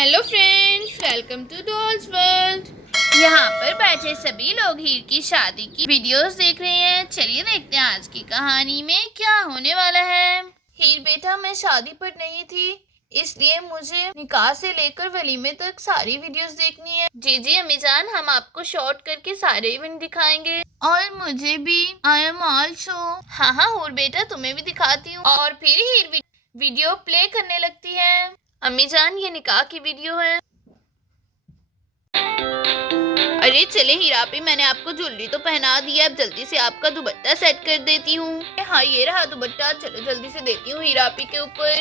Hello friends, welcome to dolls world. यहाँ पर बैठे सभी लोग हीर की शादी की वीडियोस देख रहे हैं। चलिए देखते हैं आज की कहानी में क्या होने वाला है। हीर बेटा, मैं शादी पर नहीं थी, इसलिए मुझे निकाह से लेकर वलीमे तक सारी वीडियोस देखनी है। जी अम्मी जान, हम आपको शॉर्ट करके सारे इवेंट दिखाएंगे और मुझे भी। I am also. हाँ हूर बेटा, तुम्हें भी दिखाती हूँ। और फिर हीर वीडियो प्ले करने लगती है। अम्मी जान, ये निकाह की वीडियो है। अरे चले हीरा पे, मैंने आपको ज्वेलरी तो पहना दी है, अब जल्दी से आपका दुपट्टा सेट कर देती हूँ। हाँ ये रहा दुपट्टा, चलो जल्दी से देती हूँ हीरा पे के ऊपर।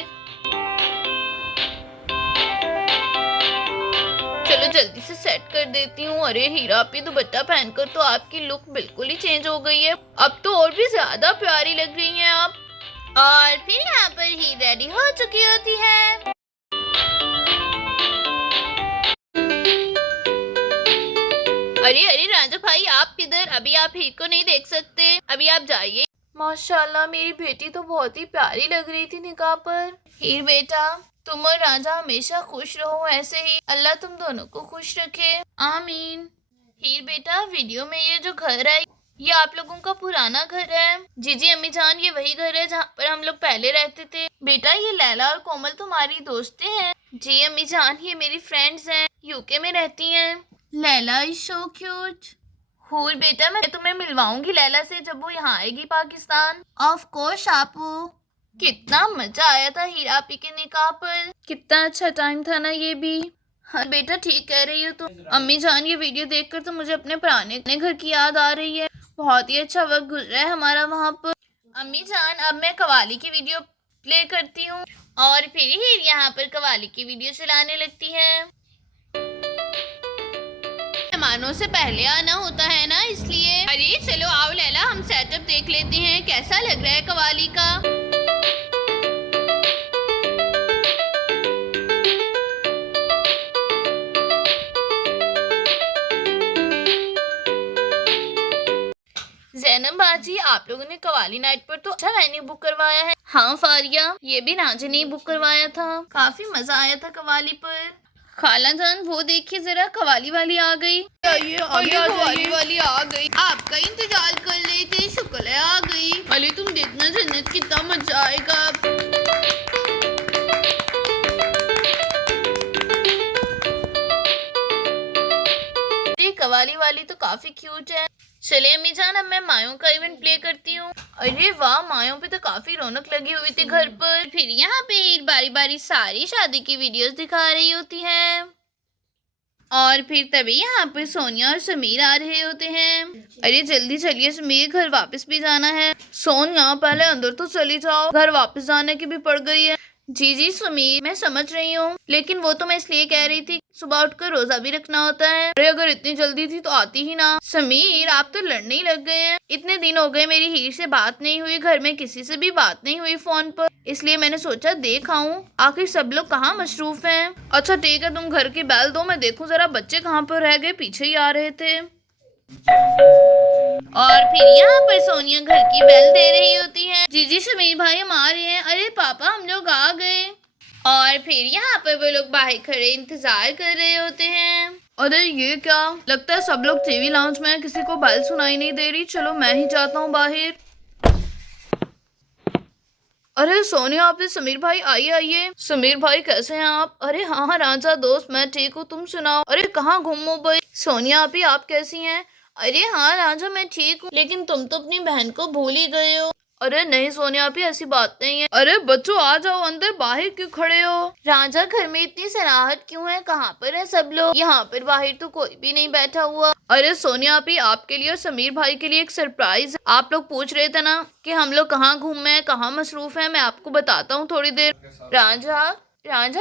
चलो जल्दी से सेट कर देती हूँ। अरे हीरा पे दुपट्टा पहनकर तो आपकी लुक बिल्कुल ही चेंज हो गई है, अब तो और भी ज्यादा प्यारी लग रही हैं आप। और फिर यहाँ पर ही रेडी हो चुकी होती है। अरे राजा भाई, आप किधर? अभी आप हीर को नहीं देख सकते, अभी आप जाइए। माशाल्लाह, मेरी बेटी तो बहुत ही प्यारी लग रही थी निकाह पर। हीर बेटा, तुम और राजा हमेशा खुश रहो, ऐसे ही अल्लाह तुम दोनों को खुश रखे, आमीन। हीर बेटा, वीडियो में ये जो घर है ये आप लोगों का पुराना घर है। जी अम्मी जान, ये वही घर है जहाँ पर हम लोग पहले रहते थे। बेटा, ये लैला और कोमल तुम्हारी दोस्तें हैं? जी अम्मी जान, ये मेरी फ्रेंड्स हैं, यूके में रहती हैं। Laila is so cute. हूर बेटा, मैं तुम्हें मिलवाऊंगी लैला से जब वो यहाँ आएगी पाकिस्तान। ऑफ कोर्स आपू। कितना मजा आया था हीरा पी के निकाह पर, कितना अच्छा टाइम था ना ये भी। हाँ बेटा, ठीक कह रही हो तुम। अम्मी जान, ये वीडियो देखकर तो मुझे अपने पुराने घर की याद आ रही है। बहुत ही अच्छा वक्त गुजरा है हमारा वहाँ पर। अम्मी जान, अब मैं कवाली की वीडियो प्ले करती हूँ और फिर हीर यहाँ पर कवाली की वीडियो चलाने लगती है। मेहमानों से पहले आना होता है ना, इसलिए। अरे चलो आओ लैला, हम सेटअप देख लेते हैं कैसा लग रहा है कवाली का। जैनब बाजी, आप लोगों ने कवाली नाइट पर तो अच्छा वेन्यू बुक करवाया है। हाँ फारिया, ये भी राजे ने बुक करवाया था, काफी मजा आया था कवाली पर। खाला जान, वो देखिए जरा, कवाली वाली आ गई। कवाली वाली आ गई, आपका इंतजार कर रहे थे, शुक्र है आ गई। अली तुम देखना जन्नत कितना मजा आएगा। कवाली वाली तो काफी क्यूट है। चले अम्मी जान, अब मैं मायों का इवेंट प्ले करती हूँ। अरे वाह, मायों पे तो काफी रौनक लगी हुई थी घर पर। फिर यहाँ पे बारी बारी सारी शादी की वीडियोस दिखा रही होती है और फिर तभी यहाँ पर सोनिया और समीर आ रहे होते हैं। अरे जल्दी चलिए समीर, घर वापस भी जाना है। सोनिया, पहले अंदर तो चली जाओ, घर वापस जाने की भी पड़ गई है। जी समीर, मैं समझ रही हूँ, लेकिन वो तो मैं इसलिए कह रही थी, सुबह उठकर रोजा भी रखना होता है। अरे अगर इतनी जल्दी थी तो आती ही ना। समीर, आप तो लड़ने ही लग गए हैं। इतने दिन हो गए मेरी हीर से बात नहीं हुई, घर में किसी से भी बात नहीं हुई फोन पर, इसलिए मैंने सोचा देख आऊं, आखिर सब लोग कहाँ मशरूफ हैं। अच्छा ठीक है, तुम घर की बैल दो, मैं देखूं जरा बच्चे कहाँ पर रह गए, पीछे ही आ रहे थे। और फिर यहाँ पर सोनिया घर की बेल दे रही होती है। जी समीर भाई, हम आ रहे हैं। अरे पापा, हम लोग आ गए। और फिर यहाँ पर वो लोग बाहर खड़े इंतजार कर रहे होते हैं। अरे ये क्या, लगता है सब लोग टीवी लाउंज में, किसी को बेल सुनाई नहीं दे रही। चलो मैं ही जाता हूँ बाहर। अरे सोनिया, आप समीर भाई, आइए आइए। समीर भाई कैसे हैं आप? अरे हाँ राजा दोस्त, मैं ठीक हूँ, तुम सुनाओ। अरे कहाँ घूमो भाई? सोनिया आप कैसी हैं? अरे हाँ राजा, मैं ठीक हूँ, लेकिन तुम तो अपनी बहन को भूल ही गए हो। अरे नहीं सोनिया, ऐसी बात नहीं है। अरे बच्चों आ जाओ अंदर, बाहर क्यों खड़े हो? राजा, घर में इतनी सराहट क्यों है? कहाँ पर है सब लोग? यहाँ पर बाहर तो कोई भी नहीं बैठा हुआ। अरे सोनिया आपके लिए और समीर भाई के लिए एक सरप्राइज। आप लोग पूछ रहे थे ना कि हम लोग कहाँ घूमे हैं, कहाँ मसरूफ है, मैं आपको बताता हूँ थोड़ी देर। राजा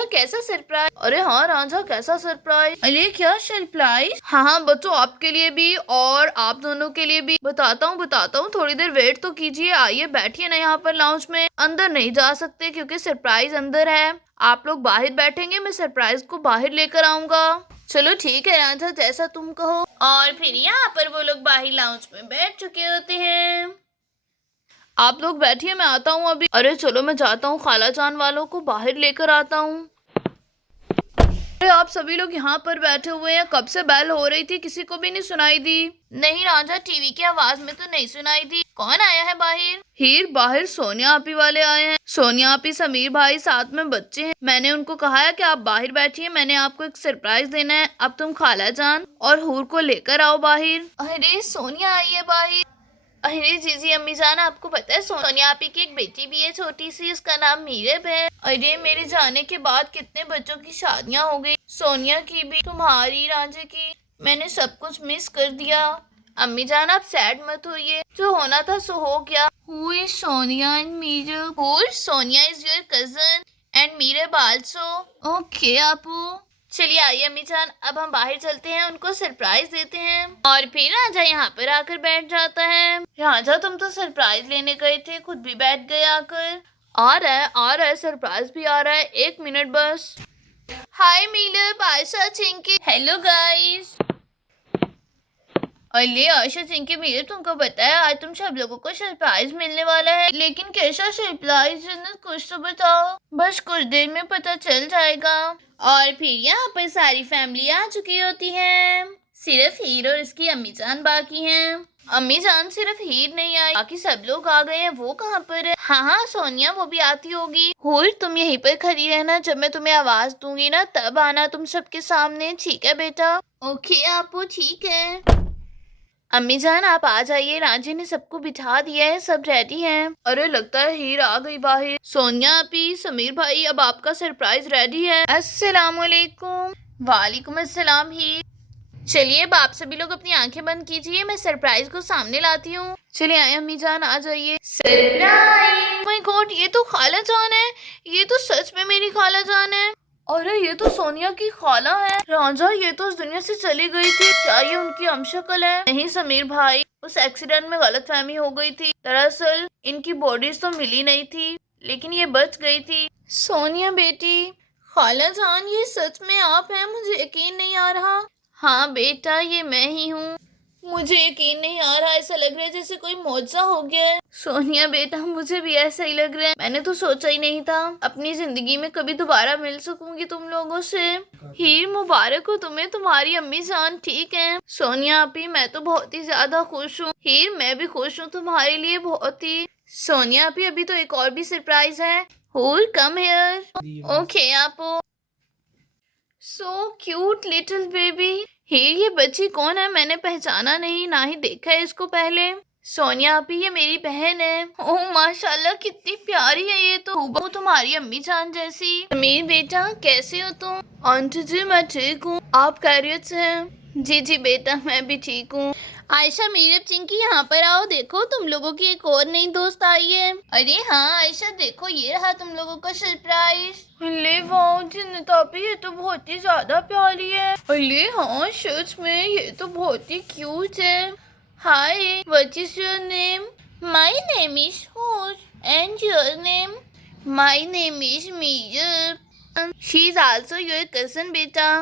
कैसा सरप्राइज? अरे हाँ राजा, कैसा सरप्राइज? अरे क्या सरप्राइज? हाँ बच्चों, आपके लिए भी और आप दोनों के लिए भी। बताता हूँ, थोड़ी देर वेट तो कीजिए। आइए बैठिए ना यहाँ पर लाउंज में। अंदर नहीं जा सकते क्योंकि सरप्राइज अंदर है, आप लोग बाहर बैठेंगे, मैं सरप्राइज को बाहर लेकर आऊंगा। चलो ठीक है राजा, जैसा तुम कहो। और फिर यहाँ पर वो लोग बाहर लाउंज में बैठ चुके होते हैं। आप लोग बैठिए, मैं आता हूँ अभी। अरे चलो मैं जाता हूँ, खाला जान वालों को बाहर लेकर आता हूँ। अरे आप सभी लोग यहाँ पर बैठे हुए हैं? कब से बेल हो रही थी, किसी को भी नहीं सुनाई दी। नहीं राजा, टीवी की आवाज में तो नहीं सुनाई दी। कौन आया है बाहर? हीर, बाहर सोनिया आपी वाले आए हैं। सोनिया आपी, समीर भाई, साथ में बच्चे हैं। मैंने उनको कहा है कि आप बाहर बैठिए, मैंने आपको एक सरप्राइज देना है। अब तुम खाला जान और हूर को लेकर आओ बाहर। अरे सोनिया आई है बाहर। अरे जीजी अम्मी जान, आपको पता है सोनिया आपी की एक बेटी भी है छोटी सी, उसका नाम मीरब है। अरे मेरे जाने के बाद कितने बच्चों की शादियां हो गई, सोनिया की भी, तुम्हारी, राजे की। मैंने सब कुछ मिस कर दिया। अम्मी जान आप सैड मत होइए, जो होना था सो हो गया। Who is Sonia and Meerab? Who? Sonia is your cousin and Meerab also. Okay आपू, चलिए आइए अम्मी जान, अब हम बाहर चलते हैं, उनको सरप्राइज देते हैं। और फिर राजा यहाँ पर आकर बैठ जाता है। राजा तुम तो सरप्राइज लेने गए थे, खुद भी बैठ गए आकर। आ रहा है, सरप्राइज भी आ रहा है, 1 मिनट बस। हाय मीरब, आयशा, चिंकी, हेलो गाइस। अरे आयशा, चिंकी, मीरब, तुमको पता है आज तुम सब लोगों को सरप्राइज मिलने वाला है। लेकिन कैसा सरप्राइज है ना, कुछ तो बताओ। बस कुछ देर में पता चल जाएगा। और फिर यहाँ पर सारी फैमिली आ चुकी होती है, सिर्फ हीर और इसकी अम्मी जान बाकी हैं। अम्मी जान सिर्फ हीर नहीं आई, बाकी सब लोग आ गए हैं। वो कहाँ पर है? हाँ सोनिया, वो भी आती होगी। हूर तुम यहीं पर खड़ी रहना, जब मैं तुम्हें आवाज दूंगी ना तब आना तुम सबके सामने, ठीक है बेटा? ओके आपू, ठीक है। अम्मी जान आप आ जाइए, राजे ने सबको बिठा दिया है, सब रेडी हैं। अरे लगता है हीर आ गई बाहर। सोनिया आपी, समीर भाई, अब आपका सरप्राइज रेडी है। अस्सलामुअलैकुम। वालेकुम अस्सलाम हीर। चलिए अब आप सभी लोग अपनी आंखें बंद कीजिए, मैं सरप्राइज को सामने लाती हूँ। चलिए आए अम्मी जान, आ जाइए। सरप्राइज! माय गॉड, ये तो खाला जान है, ये तो सच में मेरी खाला जान है। अरे ये तो सोनिया की खाला है। राजा, ये तो उस दुनिया से चली गई थी, क्या ये उनकी हमशक्ल है? नहीं समीर भाई, उस एक्सीडेंट में गलतफहमी हो गई थी। दरअसल इनकी बॉडीज तो मिली नहीं थी, लेकिन ये बच गई थी। सोनिया बेटी, खाला जान, ये सच में आप हैं? मुझे यकीन नहीं आ रहा। हाँ बेटा, ये मैं ही हूँ। मुझे यकीन नहीं आ रहा, ऐसा लग रहा है जैसे कोई मौजज़ा हो गया है। सोनिया बेटा, मुझे भी ऐसा ही लग रहा है। मैंने तो सोचा ही नहीं था अपनी जिंदगी में कभी दोबारा मिल सकूंगी तुम लोगों से। हीर, मुबारक हो तुम्हें, तुम्हारी अम्मी जान ठीक है। सोनिया आपी, मैं तो बहुत ही ज्यादा खुश हूँ। हीर, मैं भी खुश हूँ तुम्हारे लिए बहुत ही। सोनिया आपी, अभी तो एक और भी सरप्राइज है। हूर, कम हियर। ओके आपो। So cute little baby. Heer, ये बच्ची कौन है? मैंने पहचाना नहीं, ना ही देखा है इसको पहले। सोनिया आपी, ये मेरी बहन है। ओह माशाल्लाह, कितनी प्यारी है ये तो, हूबहू तुम्हारी अम्मी जान जैसी। समीर बेटा, कैसे हो तुम? आंटी जी मैं ठीक हूँ, आप खैरियत से हैं? जी जी बेटा, मैं भी ठीक हूँ। आयशा, मीरब, चिंकी, यहाँ पर आओ, देखो तुम लोगों की एक और नई दोस्त आई है। अरे हाँ आयशा, देखो ये रहा तुम लोगों का सरप्राइज। अरे वाह जिन्नत आपी, ये तो बहुत ही ज्यादा प्यारी है। अरे हाँ सच में, ये तो बहुत ही क्यूट है। Hi, what is your name? My name is Hoor and your name? My name is Meerab. She is also your cousin बेटा।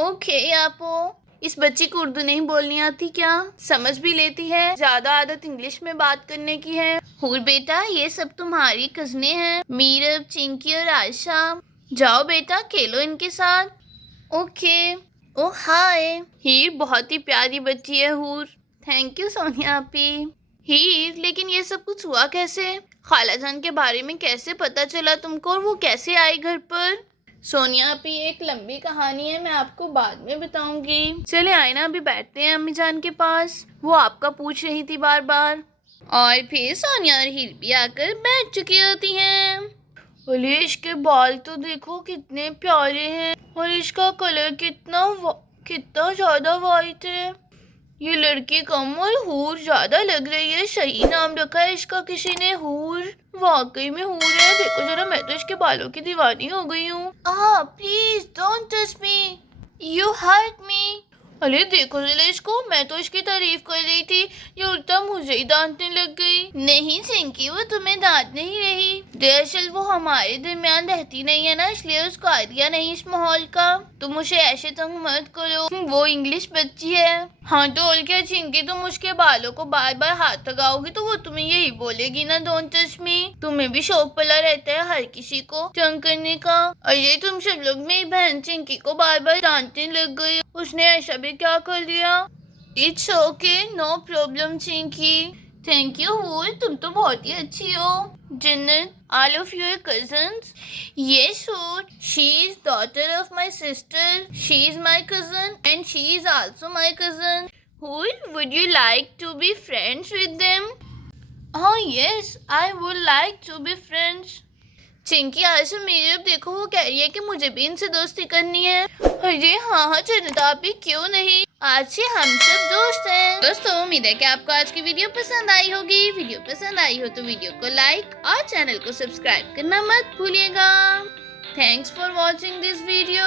ओके आपो। इस बच्ची को उर्दू नहीं बोलनी आती क्या? समझ भी लेती है, ज्यादा आदत इंग्लिश में बात करने की है। हूर बेटा, ये सब तुम्हारी कजने हैं, मीरब, चिंकी और आयशा। जाओ बेटा, खेलो इनके साथ। ओके। ओ हाय। हीर, बहुत ही प्यारी बच्ची है हूर। थैंक यू सोनिया आपी। हीर, लेकिन ये सब कुछ हुआ कैसे? खाला जान के बारे में कैसे पता चला तुमको, और वो कैसे आई घर पर? सोनिया आपी, एक लंबी कहानी है, मैं आपको बाद में बताऊंगी। चले आए ना, अभी बैठते हैं अम्मी जान के पास, वो आपका पूछ रही थी बार बार। और फिर सोनिया और हीर भी आकर बैठ चुकी होती हैं। अरे इसके बाल तो देखो कितने प्यारे हैं, और इसका कलर कितना ज्यादा वाइट है। ये लड़की कम और हूर ज्यादा लग रही है। सही नाम रखा है इसका किसी ने, हूर। वाकई में हूर है, देखो जरा, मैं तो इसके बालों की दीवानी हो गई हूँ। Please don't touch me, you hurt me. अरे देखो जरा इसको, मैं तो इसकी तारीफ कर रही थी, ये उल्टा मुझे ही डांटने लग गई। नहीं चिंकी, वो तुम्हें डांट नहीं रही, दरअसल वो हमारे दरमियान रहती नहीं है ना, इसलिए उसको आइडिया नहीं इस माहौल का। तुम उसे ऐसे तंग मत करो, वो इंग्लिश बच्ची है। हाँ तो और क्या चिंकी, तुम उसके बालों को बार बार हाथ लगाओगी तो वो तुम्हें यही बोलेगी ना, डोंट टच मी। तुम्हें भी शौक पला रहता है हर किसी को तंग करने का। अरे तुम सब लोग मेरी बहन चिंकी को बार बार डांटने लग गई, उसने ऐसा भी क्या कर दिया। It's okay, no problem Chinki. Thank you Hoor, तुम तो बहुत ही अच्छी हो। जन्नत, all of your cousins? Yes, sir. She is daughter of my sister. She is my cousin and she is also my cousin. Hoor, would you like to be friends with them? Oh yes, I would like to be friends. Chinki आज से मेरे अब देखो, वो कह रही है कि मुझे भी इनसे दोस्ती करनी है। अरे हाँ जन्नत, आप भी क्यों नहीं, आज से हम सब दोस्त हैं। दोस्तों उम्मीद है कि आपको आज की वीडियो पसंद आई होगी। वीडियो पसंद आई हो तो वीडियो को लाइक और चैनल को सब्सक्राइब करना मत भूलिएगा। Thanks for watching this video.